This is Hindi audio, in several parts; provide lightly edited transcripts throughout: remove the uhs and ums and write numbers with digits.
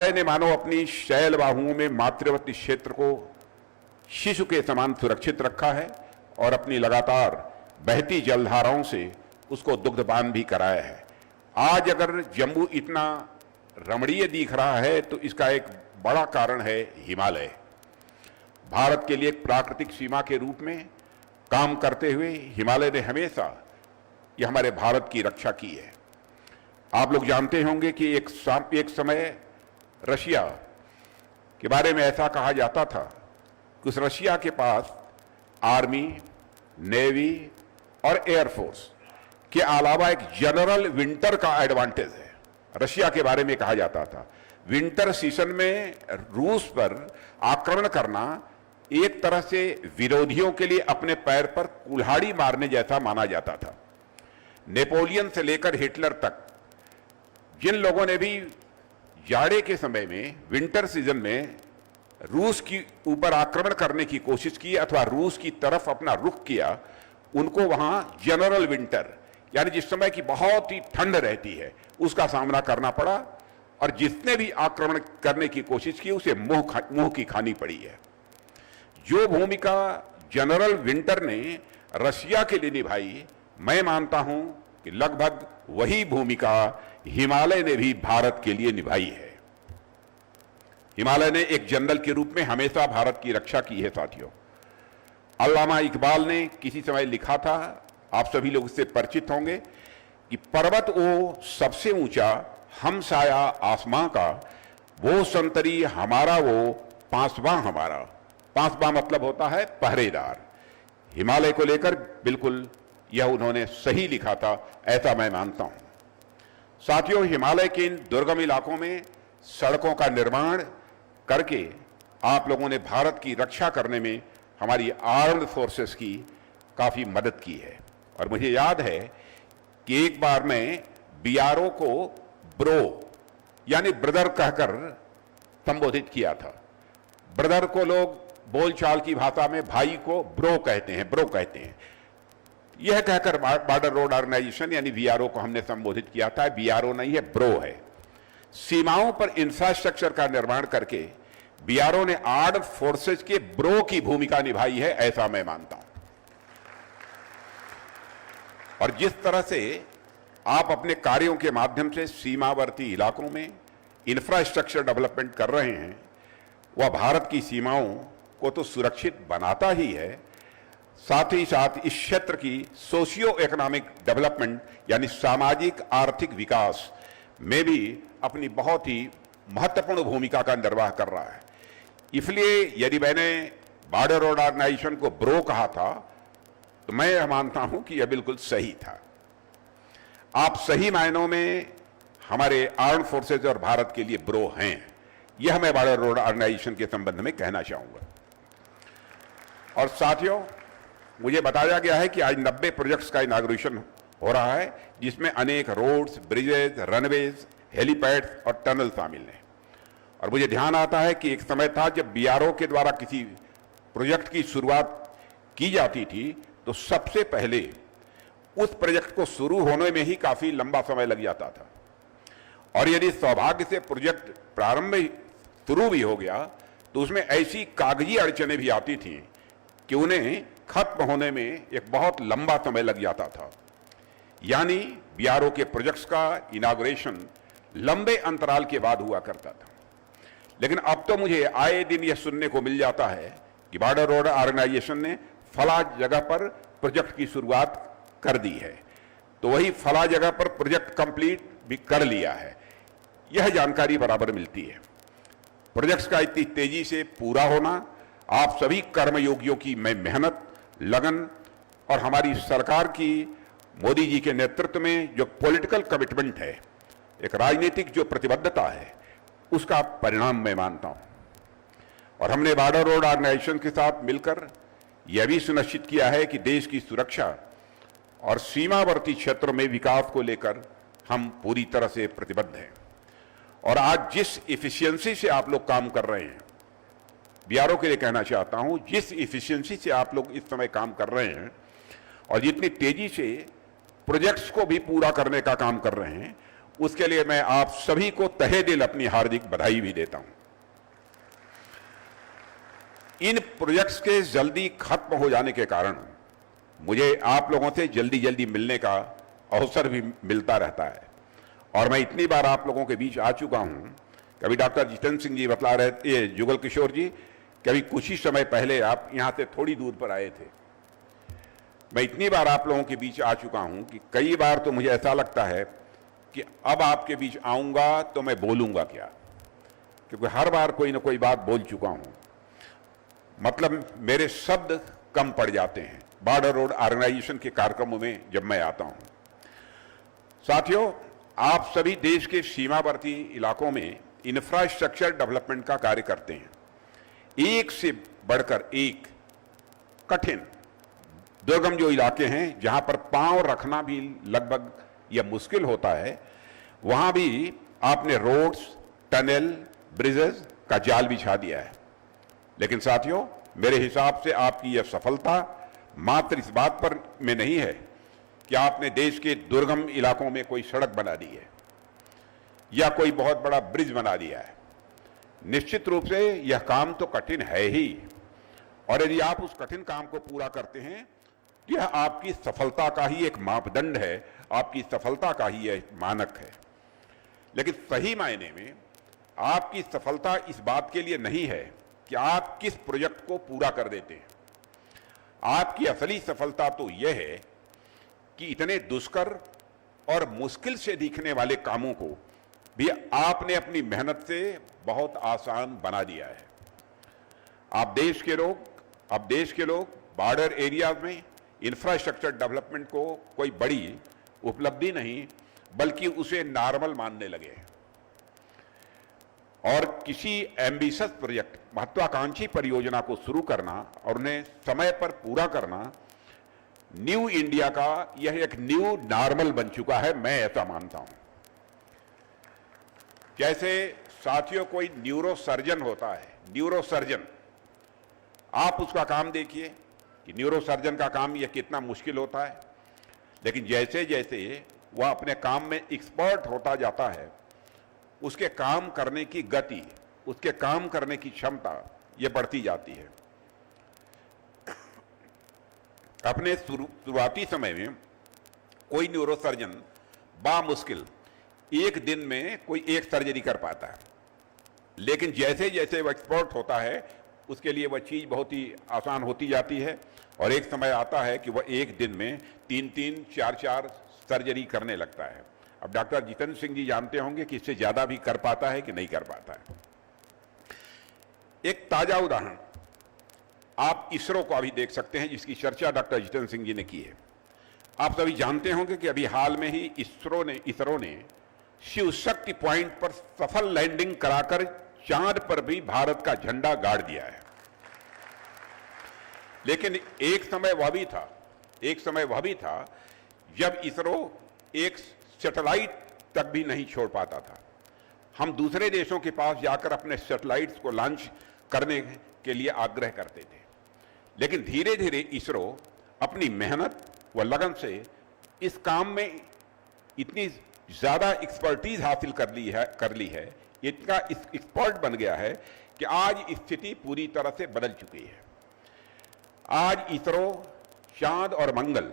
ने मानो अपनी शैल बाहुओं में मातृवर्ती क्षेत्र को शिशु के समान सुरक्षित रखा है और अपनी लगातार बहती जलधाराओं से उसको दुग्धपान भी कराया है। आज अगर जम्मू इतना रमणीय दिख रहा है तो इसका एक बड़ा कारण है हिमालय। भारत के लिए एक प्राकृतिक सीमा के रूप में काम करते हुए हिमालय ने हमेशा ये हमारे भारत की रक्षा की है। आप लोग जानते होंगे कि एक समय रशिया के बारे में ऐसा कहा जाता था कि उस रशिया के पास आर्मी, नेवी और एयरफोर्स के अलावा एक जनरल विंटर का एडवांटेज है। रशिया के बारे में कहा जाता था विंटर सीजन में रूस पर आक्रमण करना एक तरह से विरोधियों के लिए अपने पैर पर कुल्हाड़ी मारने जैसा माना जाता था। नेपोलियन से लेकर हिटलर तक जिन लोगों ने भी जाड़े के समय में विंटर सीजन में रूस की ऊपर आक्रमण करने की कोशिश की अथवा रूस की तरफ अपना रुख किया, उनको वहां जनरल विंटर यानी जिस समय की बहुत ही ठंड रहती है उसका सामना करना पड़ा और जिसने भी आक्रमण करने की कोशिश की उसे मुंह की खानी पड़ी है। जो भूमिका जनरल विंटर ने रशिया के लिए निभाई, मैं मानता हूं कि लगभग वही भूमिका हिमालय ने भी भारत के लिए निभाई है। हिमालय ने एक जनरल के रूप में हमेशा भारत की रक्षा की है। साथियों, अल्लामा इकबाल ने किसी समय लिखा था, आप सभी लोग इससे परिचित होंगे, कि पर्वत वो सबसे ऊंचा हमसाया आसमां का, वो संतरी हमारा वो पांचवा हमारा। पांचवा मतलब होता है पहरेदार। हिमालय को लेकर बिल्कुल यह उन्होंने सही लिखा था, ऐसा मैं मानता हूं। साथियों, हिमालय के इन दुर्गम इलाकों में सड़कों का निर्माण करके आप लोगों ने भारत की रक्षा करने में हमारी आर्म्ड फोर्सेस की काफी मदद की है। और मुझे याद है कि एक बार मैं बीआरओ को ब्रो यानी ब्रदर कहकर संबोधित किया था। ब्रदर को लोग बोलचाल की भाषा में भाई को ब्रो कहते हैं। यह कहकर बॉर्डर रोड ऑर्गेनाइजेशन यानी बीआरओ को हमने संबोधित किया था। बीआरओ नहीं है, ब्रो है। सीमाओं पर इंफ्रास्ट्रक्चर का निर्माण करके बीआरओ ने आर्म्ड फोर्सेज के ब्रो की भूमिका निभाई है, ऐसा मैं मानता हूं। और जिस तरह से आप अपने कार्यों के माध्यम से सीमावर्ती इलाकों में इंफ्रास्ट्रक्चर डेवलपमेंट कर रहे हैं, वह भारत की सीमाओं को तो सुरक्षित बनाता ही है, साथ ही साथ इस क्षेत्र की सोशियो इकोनॉमिक डेवलपमेंट यानी सामाजिक आर्थिक विकास में भी अपनी बहुत ही महत्वपूर्ण भूमिका का निर्वाह कर रहा है। इसलिए यदि मैंने बॉर्डर रोड ऑर्गेनाइजेशन को ब्रो कहा था तो मैं यह मानता हूं कि यह बिल्कुल सही था। आप सही मायनों में हमारे आर्म्ड फोर्सेज और भारत के लिए ब्रो हैं, यह मैं बॉर्डर रोड ऑर्गेनाइजेशन के संबंध में कहना चाहूंगा। और साथियों, मुझे बताया गया है कि आज 90 प्रोजेक्ट्स का इनॉग्रेशन हो रहा है, जिसमें अनेक रोड्स, ब्रिजेज, रनवेज, हेलीपैड्स और टनल शामिल हैं। और मुझे ध्यान आता है कि एक समय था जब बीआरओ के द्वारा किसी प्रोजेक्ट की शुरुआत की जाती थी तो सबसे पहले उस प्रोजेक्ट को शुरू होने में ही काफी लंबा समय लग जाता था। और यदि सौभाग्य से प्रोजेक्ट प्रारंभ में शुरू भी हो गया तो उसमें ऐसी कागजी अड़चनें भी आती थी कि उन्हें खत्म होने में एक बहुत लंबा समय लग जाता था। यानी बीआरओ के प्रोजेक्ट्स का इनॉग्रेशन लंबे अंतराल के बाद हुआ करता था। लेकिन अब तो मुझे आए दिन यह सुनने को मिल जाता है कि बॉर्डर रोड ऑर्गेनाइजेशन ने फला जगह पर प्रोजेक्ट की शुरुआत कर दी है, तो वही फला जगह पर प्रोजेक्ट कंप्लीट भी कर लिया है। यह जानकारी बराबर मिलती है। प्रोजेक्ट्स का इतनी तेजी से पूरा होना आप सभी कर्मयोगियों की मेहनत, लगन और हमारी सरकार की मोदी जी के नेतृत्व में जो पॉलिटिकल कमिटमेंट है, एक राजनीतिक जो प्रतिबद्धता है, उसका परिणाम मैं मानता हूं। और हमने बॉर्डर रोड ऑर्गेनाइजेशन के साथ मिलकर यह भी सुनिश्चित किया है कि देश की सुरक्षा और सीमावर्ती क्षेत्रों में विकास को लेकर हम पूरी तरह से प्रतिबद्ध हैं। और आज जिस इफिशियंसी से आप लोग काम कर रहे हैं, बीआरओ के लिए कहना चाहता हूं, जिस इफिशियंसी से आप लोग इस समय काम कर रहे हैं और जितनी तेजी से प्रोजेक्ट्स को भी पूरा करने का काम कर रहे हैं, उसके लिए मैं आप सभी को तहे दिल अपनी हार्दिक बधाई भी देता हूं। इन प्रोजेक्ट्स के जल्दी खत्म हो जाने के कारण मुझे आप लोगों से जल्दी जल्दी मिलने का अवसर भी मिलता रहता है, और मैं इतनी बार आप लोगों के बीच आ चुका हूं। कभी डॉक्टर जितेंद्र सिंह जी बतला रहे थे, ये जुगल किशोर जी, कभी कुछ ही समय पहले आप यहां से थोड़ी दूर पर आए थे। मैं इतनी बार आप लोगों के बीच आ चुका हूं कि कई बार तो मुझे ऐसा लगता है कि अब आपके बीच आऊंगा तो मैं बोलूंगा क्या, क्योंकि हर बार कोई ना कोई बात बोल चुका हूं। मतलब मेरे शब्द कम पड़ जाते हैं बॉर्डर रोड ऑर्गेनाइजेशन के कार्यक्रमों में जब मैं आता हूं। साथियों, आप सभी देश के सीमावर्ती इलाकों में इंफ्रास्ट्रक्चर डेवलपमेंट का कार्य करते हैं। एक से बढ़कर एक कठिन दुर्गम जो इलाके हैं जहां पर पांव रखना भी लगभग या मुश्किल होता है, वहां भी आपने रोड्स, टनल, ब्रिजेस का जाल बिछा दिया है। लेकिन साथियों, मेरे हिसाब से आपकी यह सफलता मात्र इस बात पर में नहीं है कि आपने देश के दुर्गम इलाकों में कोई सड़क बना दी है या कोई बहुत बड़ा ब्रिज बना दिया है। निश्चित रूप से यह काम तो कठिन है ही, और यदि आप उस कठिन काम को पूरा करते हैं तो यह आपकी सफलता का ही एक मापदंड है, आपकी सफलता का ही एक मानक है। लेकिन सही मायने में आपकी सफलता इस बात के लिए नहीं है कि आप किस प्रोजेक्ट को पूरा कर देते हैं। आपकी असली सफलता तो यह है कि इतने दुष्कर और मुश्किल से दिखने वाले कामों को भी आपने अपनी मेहनत से बहुत आसान बना दिया है। अब देश के लोग बॉर्डर एरियाज में इंफ्रास्ट्रक्चर डेवलपमेंट को कोई बड़ी उपलब्धि नहीं बल्कि उसे नॉर्मल मानने लगे हैं, और किसी एम्बिशियस प्रोजेक्ट, महत्वाकांक्षी परियोजना को शुरू करना और उन्हें समय पर पूरा करना न्यू इंडिया का यह एक न्यू नॉर्मल बन चुका है, मैं ऐसा मानता हूं। जैसे साथियों, कोई न्यूरो सर्जन होता है, न्यूरो सर्जन, आप उसका काम देखिए कि न्यूरो सर्जन का काम यह कितना मुश्किल होता है। लेकिन जैसे जैसे वह अपने काम में एक्सपर्ट होता जाता है, उसके काम करने की गति, उसके काम करने की क्षमता ये बढ़ती जाती है। अपने शुरुआती समय में कोई न्यूरोसर्जन बामुश्किल एक दिन में कोई एक सर्जरी कर पाता है, लेकिन जैसे जैसे वह एक्सपर्ट होता है उसके लिए वह चीज बहुत ही आसान होती जाती है, और एक समय आता है कि वह एक दिन में 3-3, 4-4 सर्जरी करने लगता है। अब डॉक्टर जितेंद्र सिंह जी जानते होंगे कि इससे ज्यादा भी कर पाता है कि नहीं कर पाता है। एक ताजा उदाहरण आप इसरो को अभी देख सकते हैं, जिसकी चर्चा डॉक्टर जितेंद्र सिंह जी ने की है। आप सभी जानते होंगे कि अभी हाल में ही इसरो ने शिव शक्ति पॉइंट पर सफल लैंडिंग कराकर चांद पर भी भारत का झंडा गाड़ दिया है। लेकिन एक समय वह भी था जब इसरो एक सैटेलाइट तक भी नहीं छोड़ पाता था। हम दूसरे देशों के पास जाकर अपने सैटेलाइट्स को लॉन्च करने के लिए आग्रह करते थे, लेकिन धीरे धीरे इसरो अपनी मेहनत व लगन से इस काम में इतनी ज्यादा एक्सपर्टीज हासिल कर ली है, इतना एक्सपर्ट बन गया है कि आज स्थिति पूरी तरह से बदल चुकी है। आज इसरो चांद और मंगल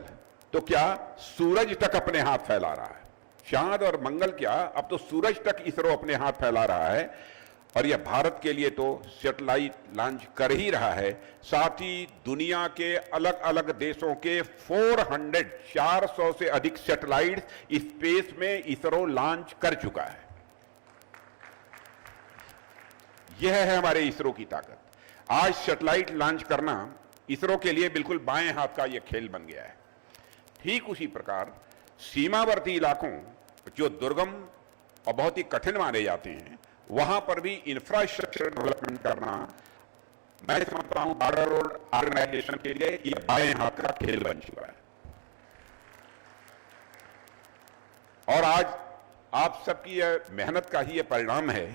तो क्या सूरज तक अपने हाथ फैला रहा है। चांद और मंगल क्या, अब तो सूरज तक इसरो अपने हाथ फैला रहा है, और यह भारत के लिए तो सैटेलाइट लॉन्च कर ही रहा है, साथ ही दुनिया के अलग अलग देशों के 400 से अधिक सैटेलाइट स्पेस में इसरो लॉन्च कर चुका है। यह है हमारे इसरो की ताकत। आज सैटेलाइट लॉन्च करना इसरो के लिए बिल्कुल बाएं हाथ का यह खेल बन गया है। ठीक उसी प्रकार सीमावर्ती इलाकों जो दुर्गम और बहुत ही कठिन माने जाते हैं, वहां पर भी इंफ्रास्ट्रक्चर डेवलपमेंट करना, मैं समझता हूं बॉर्डर रोड ऑर्गेनाइजेशन के लिए यह बाएं हाथ का खेल बन चुका है। और आज आप सबकी यह मेहनत का ही यह परिणाम है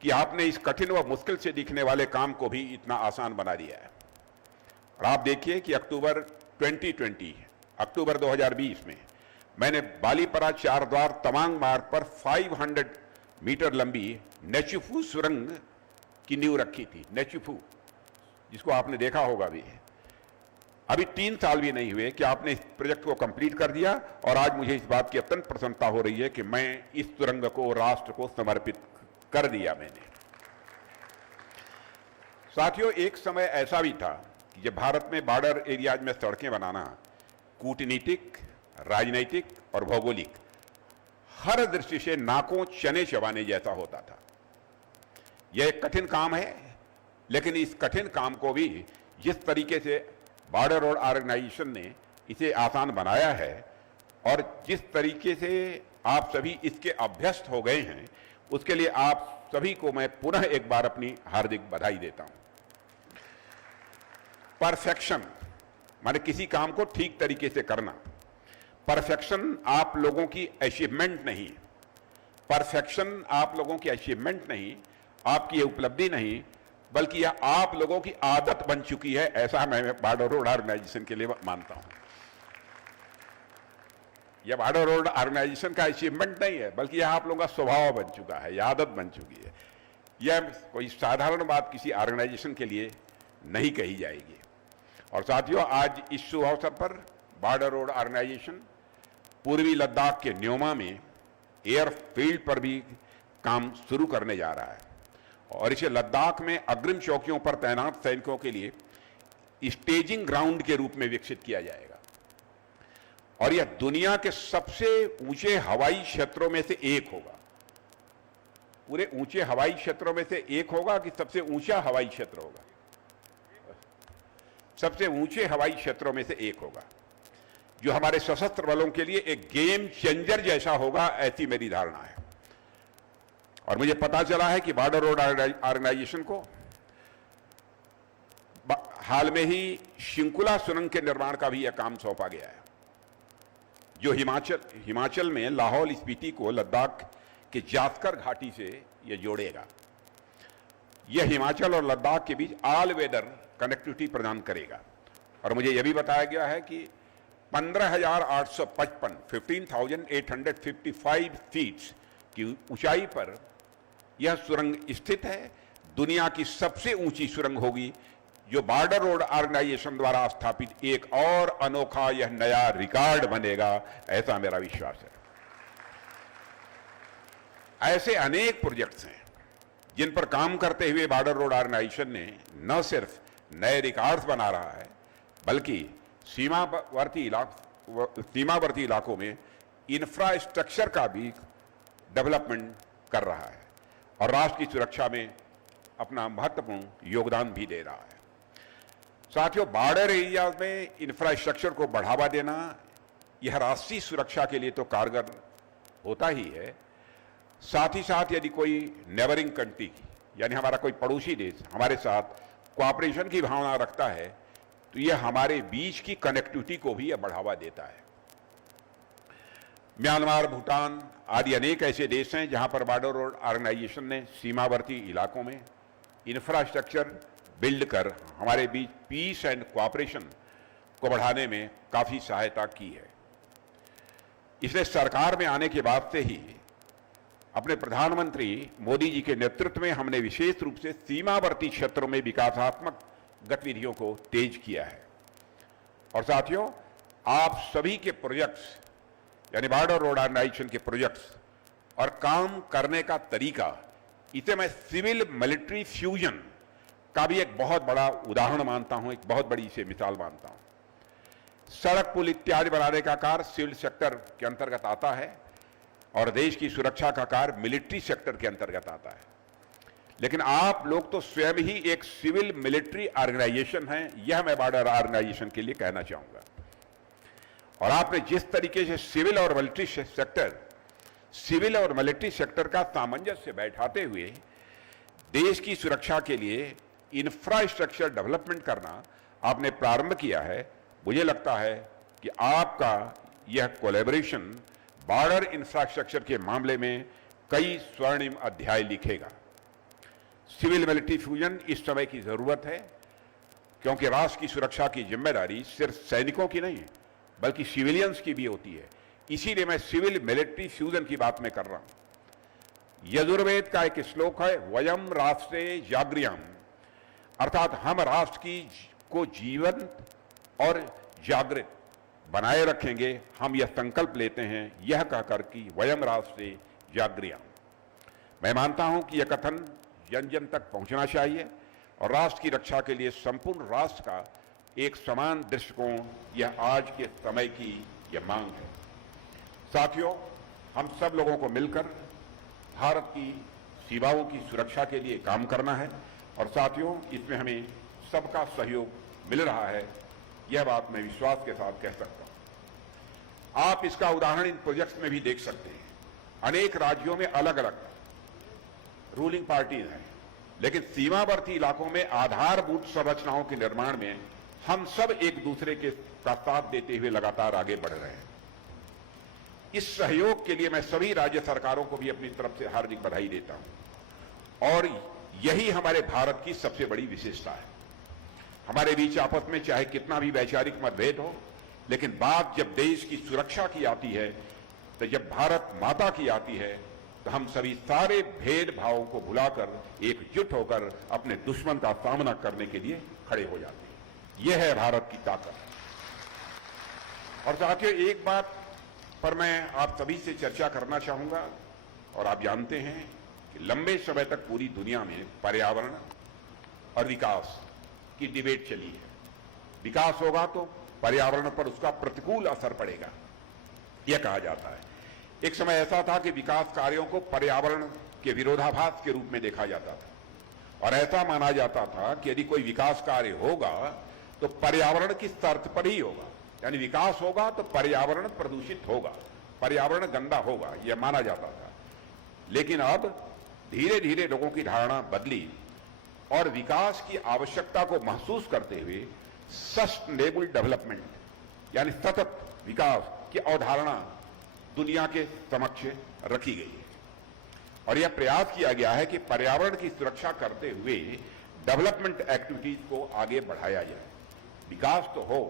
कि आपने इस कठिन व मुश्किल से दिखने वाले काम को भी इतना आसान बना दिया है। और आप देखिए कि अक्टूबर 2020 में मैंने बालीपरा चारद्वार तवांग मार्ग पर 500 मीटर लंबी नेचुफू सुरंग की नींव रखी थी। नेचुफू, जिसको आपने देखा होगा भी। अभी 3 साल भी नहीं हुए कि आपने इस प्रोजेक्ट को कंप्लीट कर दिया, और आज मुझे इस बात की अत्यंत प्रसन्नता हो रही है कि मैं इस सुरंग को राष्ट्र को समर्पित कर दिया मैंने। साथियों, एक समय ऐसा भी था कि जब भारत में बॉर्डर एरियाज में सड़कें बनाना कूटनीतिक, राजनीतिक और भौगोलिक हर दृष्टि से नाकों चने चबाने जैसा होता था। यह एक कठिन काम है, लेकिन इस कठिन काम को भी जिस तरीके से बॉर्डर रोड ऑर्गेनाइजेशन ने इसे आसान बनाया है, और जिस तरीके से आप सभी इसके अभ्यस्त हो गए हैं, उसके लिए आप सभी को मैं पुनः एक बार अपनी हार्दिक बधाई देता हूं। परफेक्शन माने किसी काम को ठीक तरीके से करना। परफेक्शन आप लोगों की अचीवमेंट नहीं, परफेक्शन आप लोगों की अचीवमेंट नहीं, आपकी उपलब्धि नहीं, बल्कि यह आप लोगों की आदत बन चुकी है, ऐसा मैं बॉर्डर रोड ऑर्गेनाइजेशन के लिए मानता हूं। यह बॉर्डर रोड ऑर्गेनाइजेशन का अचीवमेंट नहीं है, बल्कि यह आप लोगों का स्वभाव बन चुका है, यह आदत बन चुकी है। यह कोई साधारण बात किसी ऑर्गेनाइजेशन के लिए नहीं कही जाएगी। और साथियों, आज इस शुभ अवसर पर बॉर्डर रोड ऑर्गेनाइजेशन पूर्वी लद्दाख के न्योमा में एयरफील्ड पर भी काम शुरू करने जा रहा है, और इसे लद्दाख में अग्रिम चौकियों पर तैनात सैनिकों के लिए स्टेजिंग ग्राउंड के रूप में विकसित किया जाएगा। और यह दुनिया के सबसे ऊंचे हवाई क्षेत्रों में से एक होगा। पूरे ऊंचे हवाई क्षेत्रों में से एक होगा कि सबसे ऊंचा हवाई क्षेत्र होगा? सबसे ऊंचे हवाई क्षेत्रों में से एक होगा, जो हमारे सशस्त्र बलों के लिए एक गेम चेंजर जैसा होगा, ऐसी मेरी धारणा है। और मुझे पता चला है कि बॉर्डर रोड ऑर्गेनाइजेशन को हाल में ही शिंकुला सुरंग के निर्माण का भी यह काम सौंपा गया है, जो हिमाचल में लाहौल स्पीति को लद्दाख के जास्कर घाटी से यह जोड़ेगा। यह हिमाचल और लद्दाख के बीच ऑल वेदर कनेक्टिविटी प्रदान करेगा। और मुझे यह भी बताया गया है कि 15,855 15,855 फीट की ऊंचाई पर यह सुरंग स्थित है। दुनिया की सबसे ऊंची सुरंग होगी, जो बॉर्डर रोड ऑर्गेनाइजेशन द्वारा स्थापित एक और अनोखा यह नया रिकॉर्ड बनेगा, ऐसा मेरा विश्वास है। ऐसे अनेक प्रोजेक्ट्स हैं जिन पर काम करते हुए बॉर्डर रोड ऑर्गेनाइजेशन ने न सिर्फ नए रिकॉर्ड्स बना रहा है, बल्कि सीमावर्ती इलाकों में इंफ्रास्ट्रक्चर का भी डेवलपमेंट कर रहा है, और राष्ट्र की सुरक्षा में अपना महत्वपूर्ण योगदान भी दे रहा है। साथियों, बॉर्डर एरिया में इंफ्रास्ट्रक्चर को बढ़ावा देना यह राष्ट्रीय सुरक्षा के लिए तो कारगर होता ही है, साथ ही साथ यदि कोई नेबरिंग कंट्री यानी हमारा कोई पड़ोसी देश हमारे साथ कोऑपरेशन की भावना रखता है, तो यह हमारे बीच की कनेक्टिविटी को भी यह बढ़ावा देता है। म्यांमार, भूटान आदि अनेक ऐसे देश हैं जहां पर बॉर्डर रोड ऑर्गेनाइजेशन ने सीमावर्ती इलाकों में इंफ्रास्ट्रक्चर बिल्ड कर हमारे बीच पीस एंड कोऑपरेशन को बढ़ाने में काफी सहायता की है। इसलिए सरकार में आने के बाद से ही अपने प्रधानमंत्री मोदी जी के नेतृत्व में हमने विशेष रूप से सीमावर्ती क्षेत्रों में विकासात्मक गतिविधियों को तेज किया है। और साथियों, आप सभी के प्रोजेक्ट्स यानी बॉर्डर रोड ऑर्गेनाइजेशन के प्रोजेक्ट्स और काम करने का तरीका, इसे मैं सिविल मिलिट्री फ्यूजन का भी एक बहुत बड़ा उदाहरण मानता हूं, एक बहुत बड़ी इसे मिसाल मानता हूं। सड़क, पुल इत्यादि बनाने का कार्य सिविल सेक्टर के अंतर्गत आता है, और देश की सुरक्षा का कार्य मिलिट्री सेक्टर के अंतर्गत आता है। लेकिन आप लोग तो स्वयं ही एक सिविल मिलिट्री ऑर्गेनाइजेशन हैं, यह मैं बॉर्डर ऑर्गेनाइजेशन के लिए कहना चाहूंगा। और आपने जिस तरीके से सिविल और मिलिट्री सेक्टर का सामंजस्य बैठाते हुए देश की सुरक्षा के लिए इंफ्रास्ट्रक्चर डेवलपमेंट करना आपने प्रारंभ किया है, मुझे लगता है कि आपका यह कोलैबोरेशन बॉर्डर इंफ्रास्ट्रक्चर के मामले में कई स्वर्णिम अध्याय लिखेगा। सिविल मिलिट्री फ्यूजन इस समय की जरूरत है, क्योंकि राष्ट्र की सुरक्षा की जिम्मेदारी सिर्फ सैनिकों की नहीं, बल्कि सिविलियंस की भी होती है। इसीलिए मैं सिविल मिलिट्री फ्यूजन की बात मैं कर रहा हूं। यजुर्वेद का एक श्लोक है, वयम राष्ट्रे जागृयाम, अर्थात हम राष्ट्र की को जीवन और जागृत बनाए रखेंगे। हम यह संकल्प लेते हैं, यह कहकर कि वयम राष्ट्रे जागृयाम। मैं मानता हूं कि यह कथन जन जन तक पहुंचना चाहिए और राष्ट्र की रक्षा के लिए संपूर्ण राष्ट्र का एक समान दृष्टिकोण, यह आज के समय की यह मांग है। साथियों, हम सब लोगों को मिलकर भारत की सीमाओं की सुरक्षा के लिए काम करना है और साथियों, इसमें हमें सबका सहयोग मिल रहा है, यह बात मैं विश्वास के साथ कह सकता हूं। आप इसका उदाहरण इन प्रोजेक्ट्स में भी देख सकते हैं। अनेक राज्यों में अलग अलग रूलिंग पार्टीज हैं, लेकिन सीमावर्ती इलाकों में आधारभूत संरचनाओं के निर्माण में हम सब एक दूसरे के का साथ देते हुए लगातार आगे बढ़ रहे हैं। इस सहयोग के लिए मैं सभी राज्य सरकारों को भी अपनी तरफ से हार्दिक बधाई देता हूं और यही हमारे भारत की सबसे बड़ी विशेषता है। हमारे बीच आपस में चाहे कितना भी वैचारिक मतभेद हो, लेकिन बात जब देश की सुरक्षा की आती है, तो जब भारत माता की आती है, तो हम सभी सारे भेदभावों को भुलाकर एकजुट होकर अपने दुश्मन का सामना करने के लिए खड़े हो जाते हैं। यह है भारत की ताकत। और साथियों, एक बात पर मैं आप सभी से चर्चा करना चाहूंगा, और आप जानते हैं कि लंबे समय तक पूरी दुनिया में पर्यावरण और विकास की डिबेट चली है। विकास होगा तो पर्यावरण पर उसका प्रतिकूल असर पड़ेगा, यह कहा जाता है। एक समय ऐसा था कि विकास कार्यों को पर्यावरण के विरोधाभास के रूप में देखा जाता था और ऐसा माना जाता था कि यदि कोई विकास कार्य होगा तो पर्यावरण की शर्त पर ही होगा, यानी विकास होगा तो पर्यावरण प्रदूषित होगा, पर्यावरण गंदा होगा, यह माना जाता था। लेकिन अब धीरे धीरे लोगों की धारणा बदली और विकास की आवश्यकता को महसूस करते हुए सस्टेनेबल डेवलपमेंट यानी सतत विकास की अवधारणा दुनिया के समक्ष रखी गई है और यह प्रयास किया गया है कि पर्यावरण की सुरक्षा करते हुए डेवलपमेंट एक्टिविटीज को आगे बढ़ाया जाए। विकास तो हो,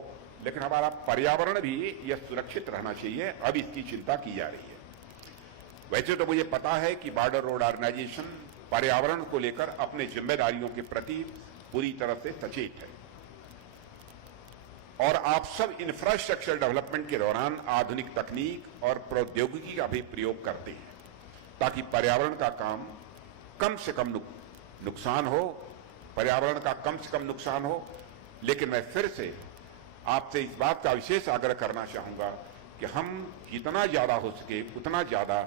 लेकिन हमारा पर्यावरण भी यह सुरक्षित रहना चाहिए। अब इसकी चिंता की जा रही है। वैसे तो मुझे पता है कि बॉर्डर रोड ऑर्गेनाइजेशन पर्यावरण को लेकर अपने जिम्मेदारियों के प्रति पूरी तरह से सचेत है और आप सब इंफ्रास्ट्रक्चर डेवलपमेंट के दौरान आधुनिक तकनीक और प्रौद्योगिकी का भी प्रयोग करते हैं ताकि पर्यावरण का काम कम से कम नुकसान हो, पर्यावरण का कम से कम नुकसान हो। लेकिन मैं फिर से आपसे इस बात का विशेष आग्रह करना चाहूंगा कि हम जितना ज्यादा हो सके उतना ज्यादा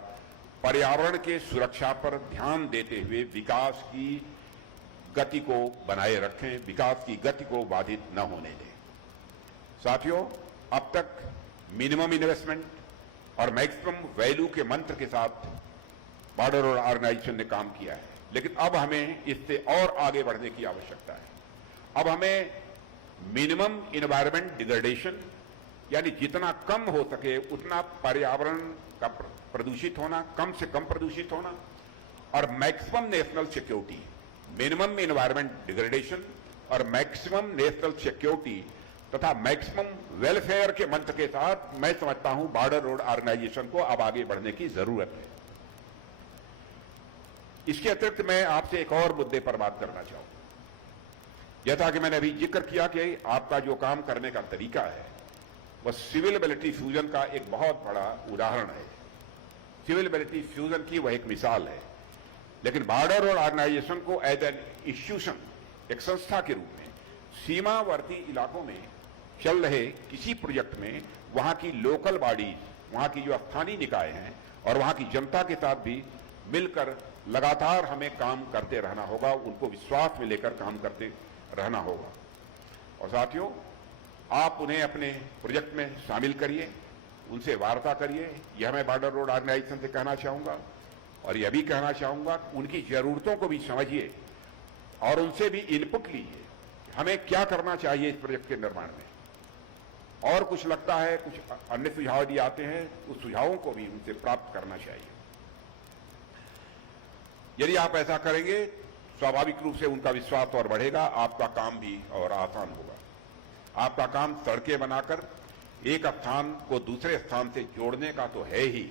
पर्यावरण के सुरक्षा पर ध्यान देते हुए विकास की गति को बनाए रखें, विकास की गति को बाधित न होने दें। साथियों, अब तक मिनिमम इन्वेस्टमेंट और मैक्सिमम वैल्यू के मंत्र के साथ बॉर्डर रोड ऑर्गेनाइजेशन ने काम किया है, लेकिन अब हमें इससे और आगे बढ़ने की आवश्यकता है। अब हमें मिनिमम इन्वायरमेंट डिग्रेडेशन यानी जितना कम हो सके उतना पर्यावरण का प्रदूषित होना, कम से कम प्रदूषित होना, और maximum national security, minimum environment degradation और मैक्सिमम नेशनल सिक्योरिटी तथा मैक्सिमम वेलफेयर के मंत्र के साथ मैं समझता हूं बॉर्डर रोड ऑर्गेनाइजेशन को अब आगे बढ़ने की जरूरत है। इसके अतिरिक्त मैं आपसे एक और मुद्दे पर बात करना चाहूंगा। जैसा कि मैंने अभी जिक्र किया कि आपका जो काम करने का तरीका है वह सिविल मिलिट्री फ्यूजन का एक बहुत बड़ा उदाहरण है। सिविल मिलिट्री फ्यूजन की वह एक मिसाल है, लेकिन बॉर्डर रोड ऑर्गेनाइजेशन को एज एन इंस्टीट्यूशन, एक संस्था के रूप में सीमावर्ती इलाकों में चल रहे किसी प्रोजेक्ट में वहां की लोकल बॉडीज, वहां की जो स्थानीय निकाय हैं और वहां की जनता के साथ भी मिलकर लगातार हमें काम करते रहना होगा, उनको विश्वास में लेकर काम करते रहना होगा। और साथियों, आप उन्हें अपने प्रोजेक्ट में शामिल करिए, उनसे वार्ता करिए, यह मैं बॉर्डर रोड ऑर्गेनाइजेशन से कहना चाहूंगा और यह भी कहना चाहूंगा उनकी जरूरतों को भी समझिए और उनसे भी इनपुट लीजिए, हमें क्या करना चाहिए इस प्रोजेक्ट के निर्माण में। और कुछ लगता है कुछ अन्य सुझाव भी आते हैं, उस सुझावों को भी उनसे प्राप्त करना चाहिए। यदि आप ऐसा करेंगे स्वाभाविक रूप से उनका विश्वास और बढ़ेगा, आपका काम भी और आसान होगा। आपका काम सड़कें बनाकर एक स्थान को दूसरे स्थान से जोड़ने का तो है ही,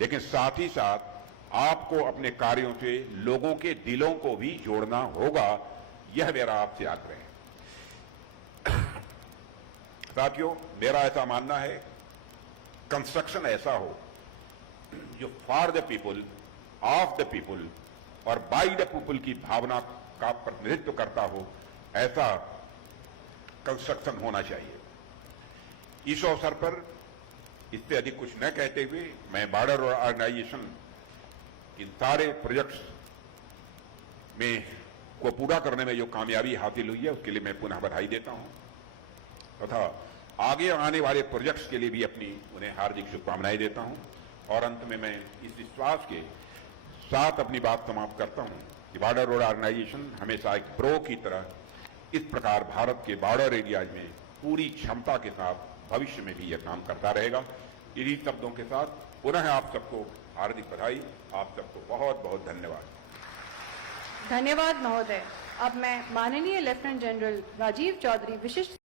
लेकिन साथ ही साथ आपको अपने कार्यों से लोगों के दिलों को भी जोड़ना होगा। यह मेरा आपसे आग्रह है। साथियों, मेरा ऐसा मानना है, कंस्ट्रक्शन ऐसा हो जो for the people, of the people और बाय द पीपुल की भावना का प्रतिनिधित्व करता हो, ऐसा कंस्ट्रक्शन होना चाहिए। इस अवसर पर इससे अधिक कुछ न कहते हुए मैं बॉर्डर ऑर्गेनाइजेशन इन सारे प्रोजेक्ट्स में को पूरा करने में जो कामयाबी हासिल हुई है उसके लिए मैं पुनः बधाई देता हूं तथा आगे आने वाले प्रोजेक्ट्स के लिए भी अपनी उन्हें हार्दिक शुभकामनाएं देता हूं। और अंत में मैं इस विश्वास के साथ अपनी बात समाप्त करता हूं कि बॉर्डर रोड ऑर्गेनाइजेशन हमेशा एक प्रो की तरह इस प्रकार भारत के बॉर्डर एरियाज में पूरी क्षमता के साथ भविष्य में भी यह काम करता रहेगा। इन्हीं शब्दों के साथ पुनः आप सबको हार्दिक बधाई, आप सबको बहुत बहुत धन्यवाद। धन्यवाद महोदय। अब मैं माननीय लेफ्टिनेंट जनरल राजीव चौधरी विशिष्ट